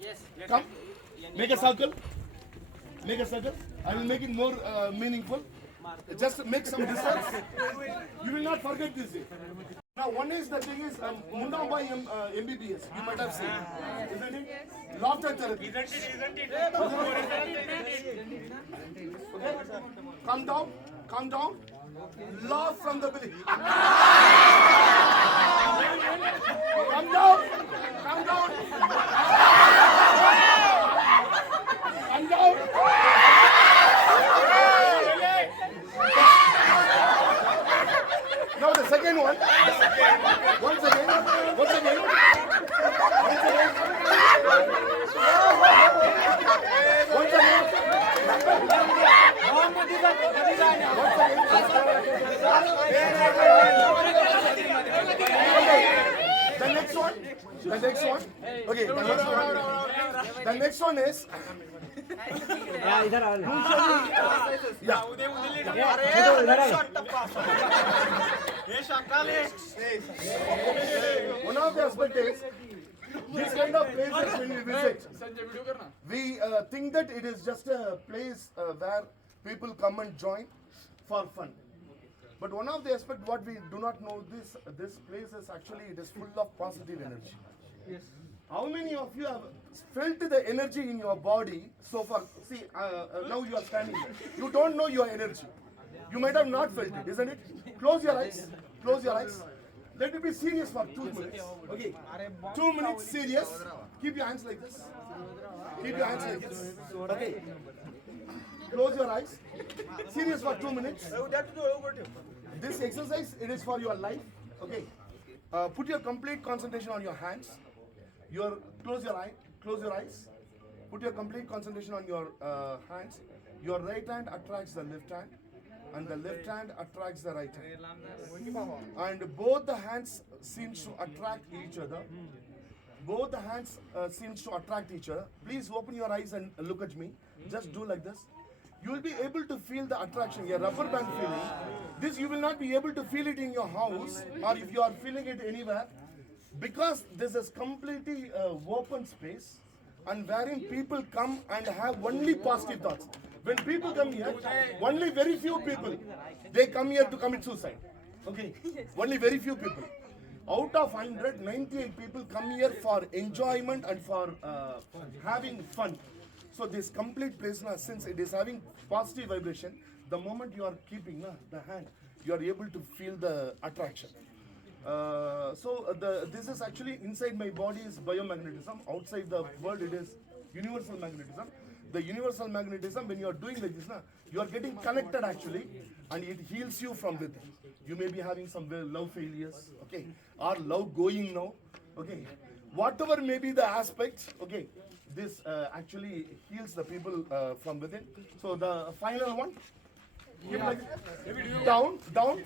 Yes. Come. Make a circle. Make a circle. I will make it more meaningful. Just make some distance. You will not forget this day. Now, one is the thing is Mundambai MBBS. You might have seen, isn't it? Laughter therapy. Isn't it? Okay. Come down. Come down. Laugh from the belly. Come down. Come down. Come down. Now the second one. Once again. Once again. Once again. Once again. The next one. The next one. Okay. The next one. The next one is. Yeah. One of the aspects is this kind of places when we visit, we think that it is just a place where people come and join for fun. But one of the aspects what we do not know this place is actually it is full of positive energy. Yes. How many of you have felt the energy in your body so far? See, now you are standing here. You don't know your energy. You might have not felt it, isn't it? Close your eyes. Close your eyes. Let it be serious for 2 minutes. Okay. 2 minutes serious. Keep your hands like this. Keep your hands like this. Okay. Close your eyes. Serious for 2 minutes. This exercise, it is for your life. Okay. Put your complete concentration on your hands. Close your eye. Close your eyes. Put your complete concentration on your hands. Your right hand attracts the left hand, and the left hand attracts the right hand. And both the hands seems to attract each other. Both the hands seems to attract each other. Please open your eyes and look at me. Just do like this. You will be able to feel the attraction, a rubber band feeling. This you will not be able to feel it in your house or if you are feeling it anywhere, because this is completely open space and wherein people come and have only positive thoughts. When people come here, only very few people, they come here to commit suicide. Okay, only very few people. Out of 100, 98 people come here for enjoyment and for having fun. So this complete place, since it is having positive vibration, the moment you are keeping the hand, you are able to feel the attraction. This is actually inside my body is biomagnetism. Outside the world, it is universal magnetism. The universal magnetism, when you are doing like this, you are getting connected actually, and it heals you from within. You may be having some love failures, okay, or love going now, okay. Whatever may be the aspect, okay, this actually heals the people from within. So the final one, keep like down, down.